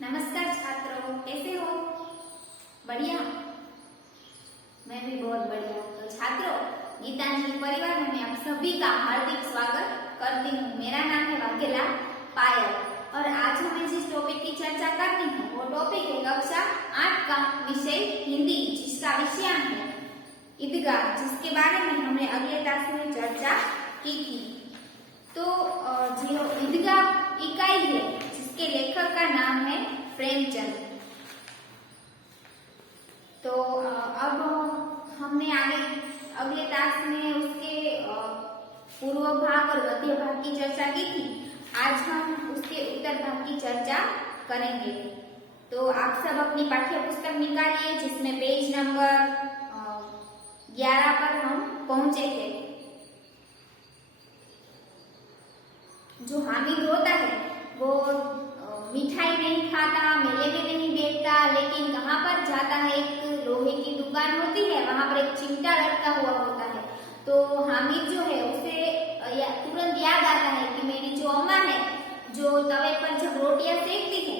नमस्कार छात्रों, कैसे हो? बढ़िया। मैं भी बहुत बढ़िया। तो छात्रों, गीतांजलि परिवार में मैं आप सभी का हार्दिक स्वागत करती हूँ। मेरा नाम है वाघेला पायल और आज हमें जिस टॉपिक की चर्चा करनी है वो टॉपिक है कक्षा 8 का विषय हिंदी, जिसका विषयांक है ईदगाह, जिसके बारे में हमने अगले क्लास में चर्चा की थी। तो जो ईदगाह इकाई है जिसके लेखक का नाम है प्रेमचंद। तो अब हमने अगले क्लास में उसके पूर्व भाग और मध्य भाग की चर्चा की थी। आज हम उसके उत्तर भाग की चर्चा करेंगे। तो आप सब अपनी पाठ्य पुस्तक निकालिए, जिसमें पेज नंबर 11 पर हम पहुंचे थे। जो हामिद होता है वो मिठाई नहीं खाता, मेले में नहीं बैठता, लेकिन कहाँ पर जाता है, एक लोहे की दुकान होती है, वहां पर एक चिमटा लटका हुआ होता है। तो हामिद जो है उसे तुरंत याद आता है कि मेरी जो अम्मा है जो तवे पर जब रोटियां सेकती है,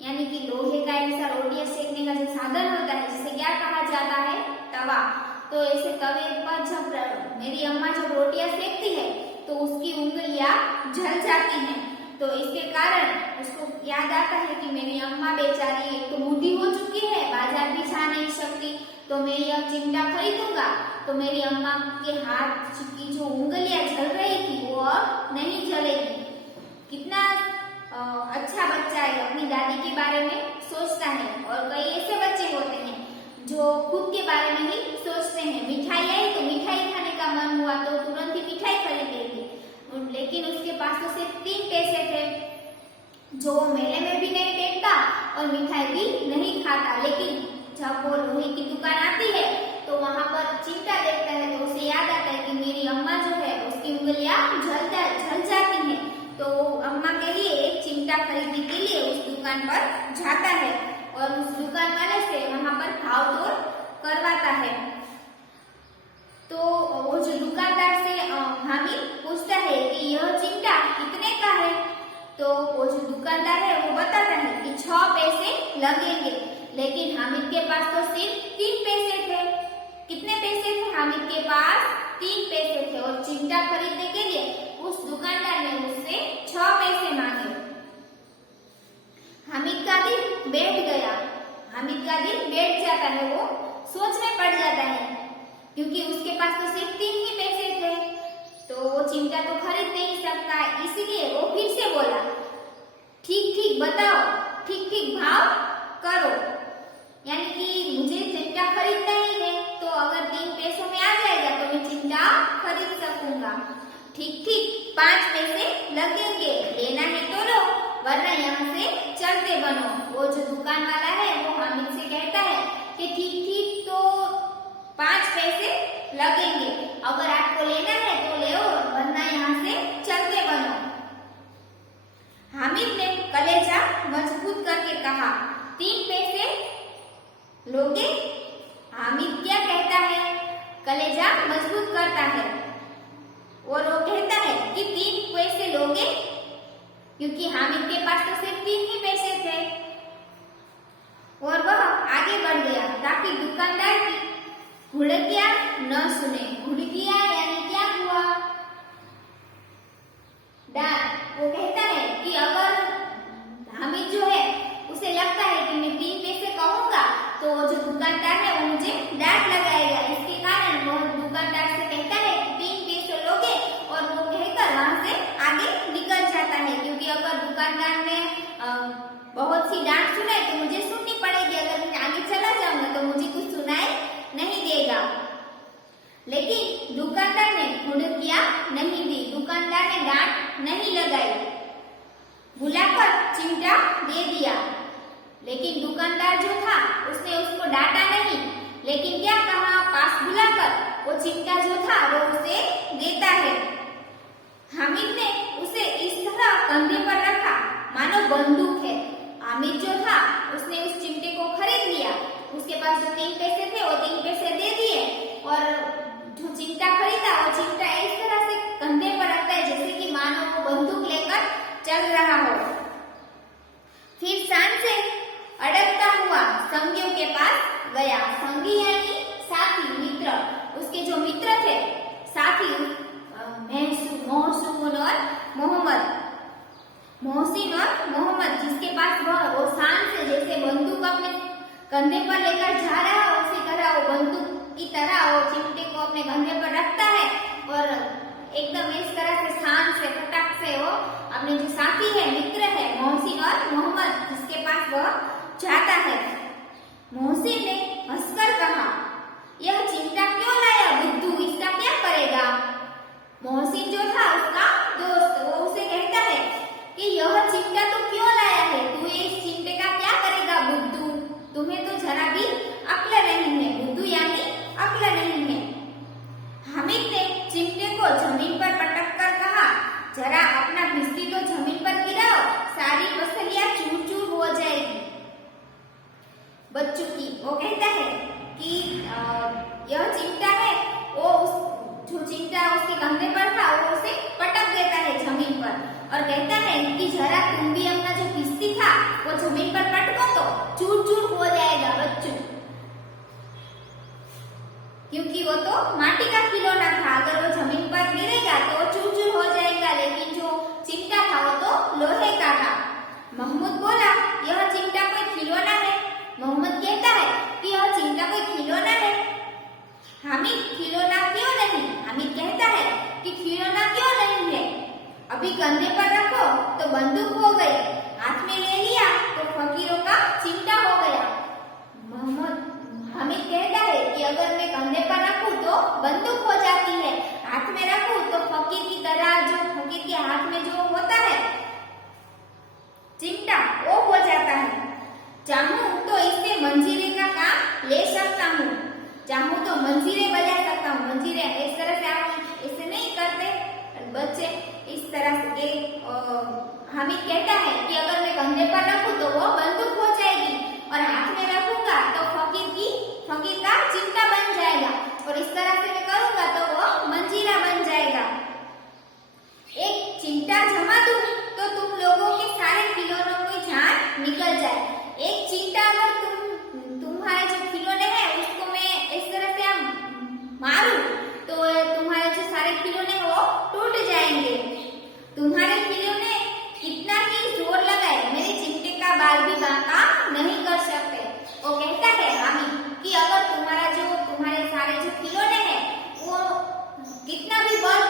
यानी कि लोहे का ऐसा रोटियां सेकने का जो साधन होता है जिसे क्या कहा जाता है, तवा। तो ऐसे तवे पर जब मेरी अम्मा जब रोटियां सेकती है तो उसकी उंगलियां जल जाती हैं। तो इसके कारण उसको याद आता है कि मेरी अम्मा बेचारी एक तो बूढ़ी हो चुकी है, बाजार भी जा नहीं सकती, तो मैं यह चिमटा खरीदूंगा तो मेरी अम्मा के हाथ की जो उंगलियां जल रही थी वो अब नहीं जलेगी। कितना अच्छा बच्चा है, अपनी दादी के बारे में सोचता है। और कई ऐसे बच्चे होते हैं जो खुद के बारे में ही सोचते हैं। मिठाई आई तो मिठाई खाने का मन हुआ तो तुरंत ही मिठाई खरीद लेंगे, लेकिन उसके पास तो सिर्फ 3 पैसे थे, जो मेले में भी नहीं बैठता और मिठाई भी नहीं खाता। लेकिन जब वो लोहे की दुकान आती है तो वहां पर चिमटा देखता है तो उसे याद आता है कि मेरी अम्मा जो है उसकी उंगलियां जल जाती हैं। तो अम्मा के लिए एक चिमटा खरीदने के लिए उस दुकान पर जाता है और उस दुकान वाले से वहां पर भाव तोड़ करवाता है। तो वो जो दुकानदार से हामिद पूछता है कि यह चिमटा कितने का है, तो वो जो दुकानदार है वो बताता है कि 6 पैसे लगेंगे। लेकिन हामिद के पास तो सिर्फ 3 पैसे थे। कितने पैसे थे हामिद के पास? 3 पैसे थे। और चिमटा खरीदने के लिए उस दुकानदार ने उससे 6 पैसे मांगे। हामिद का दिल बैठ गया, हामिद का दिल बैठ जाता है, वो सोच में पड़ जाता है, क्योंकि उसके पास तो सिर्फ 3 ही पैसे थे, तो वो चिमटा तो खरीद नहीं सकता। इसलिए वो फिर से बोला, ठीक ठीक बताओ, ठीक ठीक भाव करो, यानी कि मुझे चिमटा खरीदना ही है, तो अगर 3 पैसों में आ जाएगा तो मैं चिमटा खरीद सकूंगा। ठीक ठीक 5 पैसे लगेंगे, लेना है तो लो, वरना यहाँ से चलते बनो। वो जो दुकान वाला है वो हामिद से कहता है कि ठीक ठीक तो 5 पैसे लगेंगे, अगर आपको लेना है तो ले, वरना यहाँ से चलते बनो। हामिद ने कलेजा मजबूत करके कहा, 3 पैसे लोगे? हामिद क्या कहता है? कलेजा मजबूत करता है और वो कहता है कि 3 पैसे लोगे, क्योंकि हामिद के पास तो सिर्फ 3 ही पैसे थे। और वह आगे बढ़ गया ताकि दुकानदार की घुड़कियां न सुने। घुड़कियां यानी क्या हुआ? डांट। वो कहता है कि अगर हामिद जो है उसे लगता है कि मैं 3 पैसे कहूंगा तो जो दुकानदार है वो मुझे डांट लगाएगा। इसके कारण वो दुकानदार से कहता है कि 3 पैसे लोगे, और वो कहकर वहां से आगे निकल जाता है, क्योंकि अगर दुकानदार ने बहुत सी डांट सुनाई तो मुझे सुननी पड़ेगी, अगर मैं आगे चला जाऊंगा तो मुझे कुछ सुनाई नहीं देगा। लेकिन दुकानदार ने घुड़कियां नहीं दी, दुकानदार ने डांट नहीं लगाई, बुलाकर चिमटा दे दिया। लेकिन दुकानदार जो था उसने उसको डांटा नहीं, लेकिन क्या कहा, पास बुलाकर वो चिमटा जो था वो उसे देता है। हामिद ने उसे इस तरह कंधे पर रखा मानो बंदूक है। हामिद जो था उसने उस चिमटे को खरीद लिया, उसके पास जो 3 पैसे थे वो 3 पैसे दे दिए, और जो चिमटा खरीदा वो चिमटा इस तरह से कंधे पर रखता है जैसे कि मानो वो बंदूक लेकर चल रहा हो। फिर शान से अड़कता हुआ संगियों के पास गया। संगी यानी साथी, मित्र। उसके जो मित्र थे, साथी, मोहसिन और मोहम्मद, जिसके पास वो शान से जैसे बंदूक अपने कंधे पर लेकर जा रहा है, उसी तरह वो बंदूक की तरह वो चिमटे को अपने कंधे पर रखता है और एकदम इस तरह से शान से, फटाक से वो अपने जो साथी है, मित्र है, मोहसिन और मोहम्मद, जिसके पास वह जाता है। मोहसिन ने हंसकर कहा, यह चिमटा क्यों लाया बुद्धू, इसका क्या करेगा? मोहसिन जो था उसका दोस्त, वो उसे कहता है कि यह चिमटा तो क्यों लाया है, तू इस चिमटे का क्या करेगा बुद्धू, तुम्हें तो जरा भी अक्ल नहीं है। बुद्धू यानी अक्ल नहीं है। हामिद ने चिमटे को जमीन पर पटक कर कहा, जरा अपना भिस्ती तो जमीन पर गिराओ, सारी पसलियां चूर चूर हो जाएगी बच्चों की। वो कहता है कि यह चिमटा है, वो जो चिमटा उसके कंधे पर था वो उसे पटक देता है जमीन पर और कहता है कि जरा तुम भी अपना जो भिस्ती था वो जमीन पर पटको तो चूर चूर हो जाएगा बच्चों, क्योंकि वो तो माटी का खिलौना था, अगर वो जमीन पर गिरेगा तो चूर चूर हो जाएगा, लेकिन जो चिमटा था वो तो लोहे का था। महमूद बोला, यह चिमटा कोई खिलौना है? मोहम्मद कहता है कि यह चिमटा कोई खिलौना है। हामिद, खिलौना क्यों नहीं? हामिद कहता है कि खिलौना क्यों नहीं है, अभी कंधे पर रखो तो बंदूक हो गई, हाथ में ले लिया तो फकीरों का चिमटा हो गया। हामिद कहता है कि अगर मैं कंधे पर रखूं तो बंदूक हो जाती है, हाथ में रखूं तो फकीर की तरह, जो फकीर के हाथ में जो होता है चिमटा, वो हो जाता है। चाहूं तो इससे मंजीरे का काम ले सकता हूँ, चाहूं तो मंजीरे बजा सकता हूँ। मंजीरे इस तरह से आप इसे नहीं करते बच्चे, इस तरह से। हामिद कहता है कि अगर मैं कंधे पर रखूं तो वो बंदूक हो जाएगी और हाथ में रखूंगा तो फकीर का चिमटा बन जाएगा और इस तरह से मैं करूंगा तो वो मंजीरा बन जाएगा। एक चिमटा जमा दूं तो तुम लोगों के सारे खिलौनों की जान निकल जाए। एक चिमटा अगर तुम्हारे जो खिलौने हैं उसको मैं इस तरह से मारूं तो तुम्हारे जो सारे खिलौने वो टूट जाएंगे। तुम्हारे खिलौने कितना ही जोर लगाए, मेरे चिमटे का बाल भी बांका नहीं कर सकते। वो कहता है हामिद कि अगर तुम्हारे सारे जो खिलौने हैं वो कितना भी बल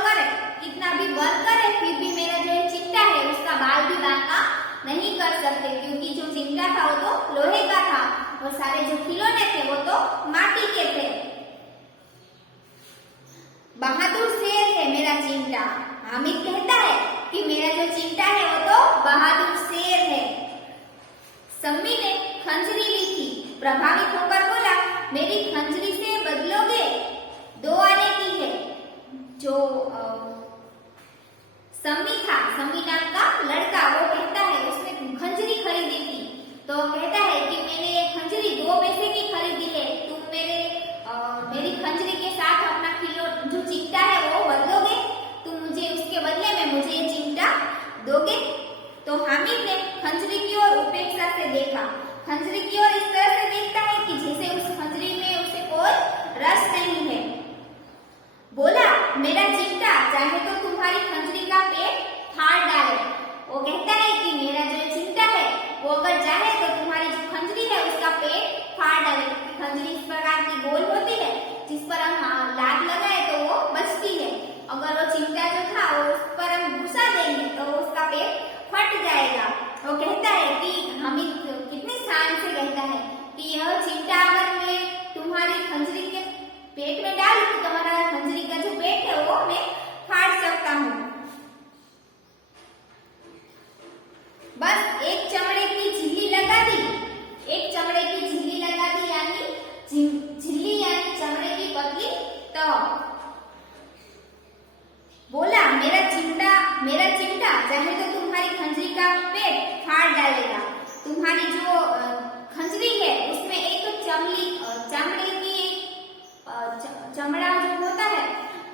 करे फिर भी मेरा जो चिमटा है उसका बाल भी बांका नहीं कर सकते, क्योंकि जो चिमटा था वो तो लोहे का था और सारे जो खिलौने थे वो तो माटी के थे। बहादुर शेर है मेरा चिमटा। हामिद कहता है कि मेरा जो चिमटा है वो तो बहादुर शेर है। सम्मी ने खंजरी ली थी, प्रभावित होकर बोला, मेरी खंजरी से बदलोगे? 2 आने की है। जो सम्मी नाम का लड़का, वो कहता है उसने खंजरी खरीदी थी, तो कहता है कि मैंने ये खंजरी 2 पैसे की खरीदी है, तुम मेरी खंजरी के साथ अपना जो चिमटा है वो बदलोगे? तुम मुझे उसके बदले में मुझे ये चिमटा दोगे? तो हामिद ने खंजरी की ओर उपेक्षा से देखा। खंजरी की ओर इस तरह से देखता है कि जैसे उस खंजरी में उसे कोई रस नहीं है। बोला, मेरा चिमटा चाहे तो तुम्हारी खंजरी का पेट फाड़ डाले। वो कहता है कि मेरा जो चिमटा है वो अगर चाहे तो तुम्हारी जो खंजरी है उसका पेट फाड़ डाले। खंजरी इस प्रकार की गोल होती है जिस पर हम लात लगाए तो वो बचती है। अगर वो चिमटा जो था वो उस पर हम घुसा देंगे तो उसका पेट फट जाएगा। वो कहता है कि हामिद कितने शान से कहता है कि यह चिमटा अगर मैं तुम्हारी खंजरी के पेट में डालूं तो तुम्हारा खंजरी का जो पेट है वो मैं फाड़ सकता हूँ। बस एक चमड़े की झिल्ली लगा दी, यानी झिल्ली यानी चमड़े की पतली तो बोला, मेरा चिमटा चाहे तो तुम्हारी खंजरी का पेट फाड़ डालेगा। तुम्हारी जो खंजरी है उसमें एक चमड़े की चमड़ा जो होता है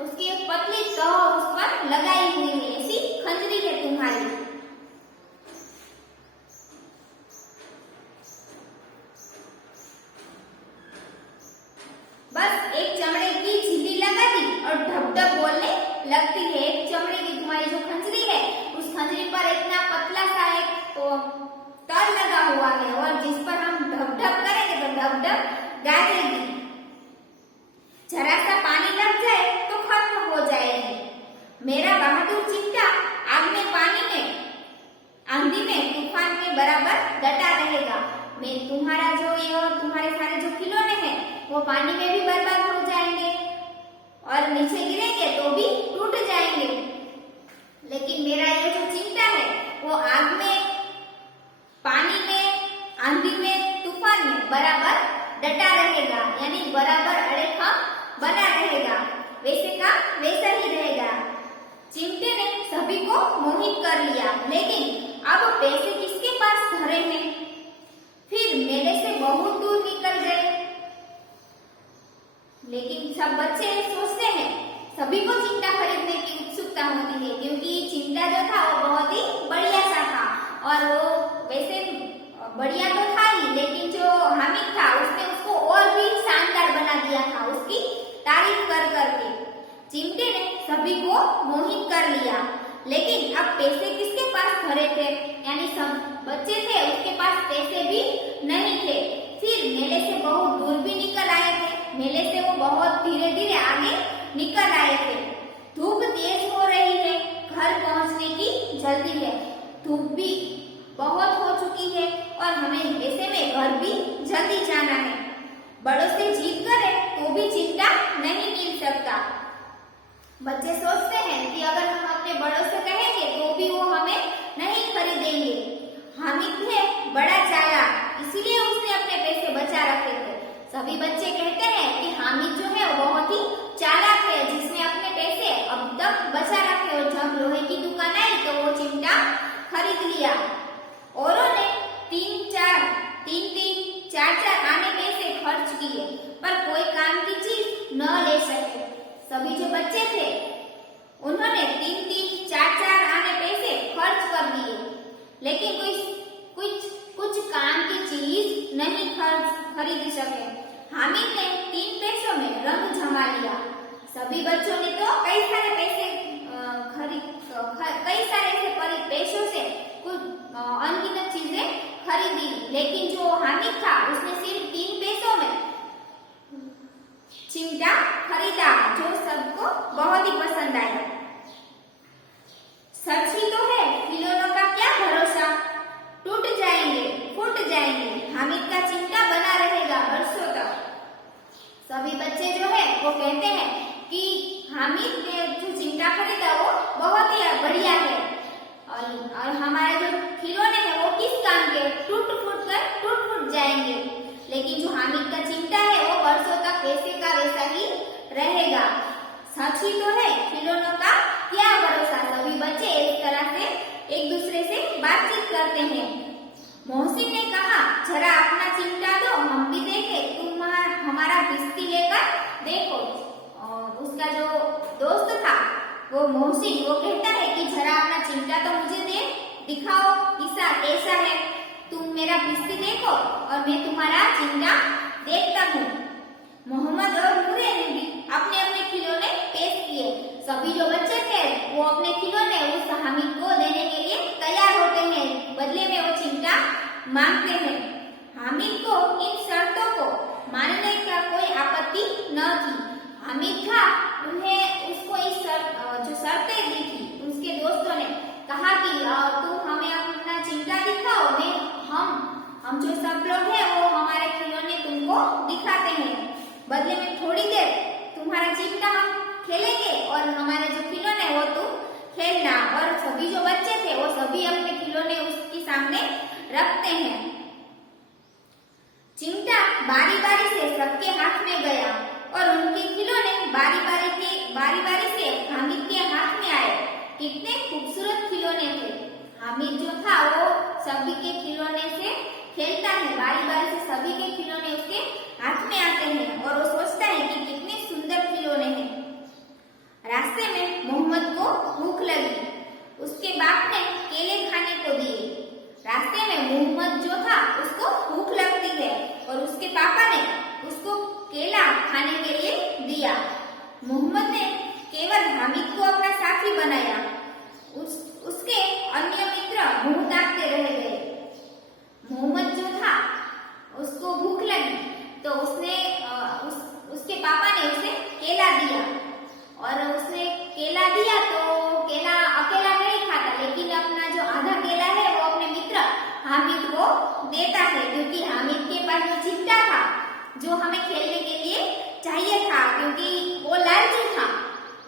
उसकी एक पतली तह उस पर लगाई हुई है, ऐसी खंजरी है तुम्हारी। चमड़े की तुम्हारी जो खंजरी है उस खंजरी पर इतना पतला सा एक तल लगा हुआ है और जिस पर हम ढप ढप करेंगे तो ढप ढप गाजेगी। जरा सा पानी लग जाए तो खत्म हो जाएगी। मेरा बहादुर चिमटा आग में, पानी में, आंधी में, तूफान में बराबर डटा रहेगा। मैं तुम्हारे सारे जो खिलौने हैं वो पानी में भी बर्बाद हो जाएंगे और नीचे गिरेंगे तो भी टूट जाएंगे, लेकिन मेरा ये जो चिमटा है वो आग में, पानी में, आंधी में, तूफान में बराबर डटा रहेगा, यानी बराबर अड़ेखम बना रहेगा। वैसे का वैसा ही रहेगा। चिमटे ने सभी को मोहित कर लिया, लेकिन अब पैसे किसके पास धरे हैं? फिर मेले से बहुत दूर निकल गए। लेकिन सब बच्चे सोचते हैं, सभी को चिमटा खरीदने की उत्सुकता होती है, क्योंकि चिमटा जो था वो बहुत ही बढ़िया सा था और वो वैसे बढ़िया तो था ही, लेकिन जो हामिद था उसने उसको और भी शानदार बना दिया था, उसकी तारीफ कर करके। चिमटे ने सभी को मोहित कर लिया, लेकिन अब पैसे किसके पास धरे थे? यानी सब बच्चे थे, उसके पास पैसे भी नहीं थे। फिर मेले से बहुत दूर भी निकल आए थे। मेले से वो बहुत धीरे धीरे आगे निकल आए थे। धूप तेज हो रही है, घर पहुंचने की जल्दी है। धूप भी बहुत हो चुकी है और हमें ऐसे में घर भी जल्दी जाना है। बड़ों से जीत करे तो भी चिमटा नहीं मिल सकता। बच्चे सोचते हैं कि अगर हम अपने बड़ों से कहेंगे तो भी वो हमें नहीं खरीदेंगे। हामिद है बड़ा चालाक, इसीलिए उसने अपने पैसे बचा रखे थे। सभी बच्चे कहते हैं कि हामिद जो है वो बहुत ही चालाक है, जिसने अपने पैसे अब तक बचा रखे और जब लोहे की दुकान आई तो वो चिमटा खरीद लिया। औरों ने तीन चार आने पैसे खर्च किए, पर कोई काम की चीज न ले सके। सभी जो बच्चे थे उन्होंने 3-3, 4-4 आने पैसे खर्च कर दिए, लेकिन कुछ काम की चीज नहीं खरीद सके। हामिद ने 3 पैसों में रंग जमा लिया। सभी बच्चों ने तो कई सारे ऐसे पैसों से कुछ अनगिनत चीजें खरीदी, लेकिन जो हामिद था उसने सिर्फ 3 पैसों में चिमटा खरीदा, जो सबको बहुत ही पसंद आया। सच ही तो है, खिलौनों का क्या भरोसा, टूट जाएंगे, फूट जाएंगे, हामिद का चिमटा बना रहेगा बरसों तक। सभी बच्चे जो है वो कहते हैं कि हामिद ने जो चिमटा खरीदा वो बहुत ही बढ़िया है और हमारे जो खिलौने हैं वो किस काम के, टूट फूट जाएंगे, लेकिन जो हामिद का चिमटा है वो बरसों तक वैसे का वैसा ही रहेगा। सच ही तो है, खिलौनों का क्या भरोसा। सभी बच्चे इस तरह से एक दूसरे से बातचीत करते हैं। मोहसिन ने कहा, जरा अपना चिमटा दो, हम भी देखे, तुम हमारा बिस्ती लेकर देखो। और उसका जो दोस्त था वो मोहसिन, वो कहता है कि जरा अपना चिमटा तो मुझे दिखाओ, किसा कैसा है, तुम मेरा बिस्ती देखो और मैं तुम्हारा चिमटा देखता हूँ। मोहम्मद और नूरे ने भी अपने अपने खिलौने पेश किए। सभी जो बच्चे थे वो अपने खिलौने उस हामिद को देने के लिए तैयार होते हैं, बदले में वो चिमटा मांगते हैं। हामिद को इन शर्तों को मानने का कोई आपत्ति न थी। हामिद था, उसको इस जो शर्तें दी थी, उसके दोस्तों ने कहा कि तुम हमें अपना चिमटा दिखाओ, हम जो सब लोग हैं वो हमारे खिलौने तुमको दिखाते हैं, बदले में थोड़ी देर तुम्हारा चिमटा हम खेलेंगे और हमारे जो खिलौने वो तुम खेलना। और सभी जो बच्चे थे वो सभी अपने खिलौने उसके सामने रखते हैं। चिमटा बारी बारी से सबके हाथ में गया और उनके खिलौने बारी बारी से हामिद के हाथ में आए। कितने खूबसूरत खिलौने थे। हामिद जो था वो सभी के खिलौने से खेलता है, बारी बारी से सभी के खिलौने उसके हाथ में आते हैं और वो सोचता है कि कितने सुंदर खिलौने हैं। रास्ते में मोहम्मद को भूख लगी, उसके बाप ने केले खाने को दिए। रास्ते में मोहम्मद जो था उसको भूख लगती है और उसके पापा ने उसको केला खाने के लिए दिया। मोहम्मद ने केवल हामिद को अपना साथी बनाया देता है, क्योंकि हामिद के पास जो चिमटा था जो हमें खेलने के लिए चाहिए था, क्योंकि वो लालची था,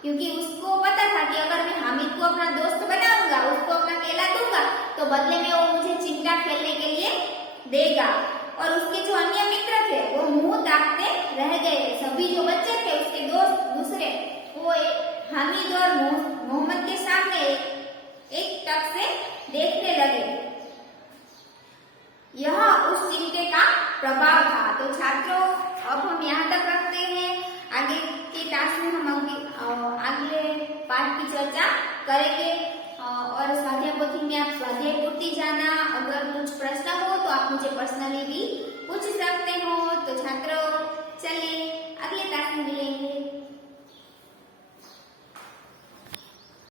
क्योंकि उसको पता था कि अगर मैं हामिद को अपना दोस्त बनाऊंगा, उसको अपना केला दूंगा तो बदले में वो मुझे चिमटा खेलने के लिए देगा। और उसके जो अन्य मित्र थे वो मुंह ताकते रह गए। सभी जो बच्चे थे उसके दोस्त दूसरे वो हामिद और मोहम्मद के सामने एक टक से देखने लगे। यह उस चिमटे का प्रभाव था। तो छात्रों अब हम यहाँ तक रखते हैं, आगे के क्लास में हम अगले पाठ की चर्चा करेंगे। और स्वाध्याय पोथी में आप स्वाध्याय पूर्ति जाना, अगर कुछ प्रश्न हो तो आप मुझे पर्सनली भी पूछ सकते हैं।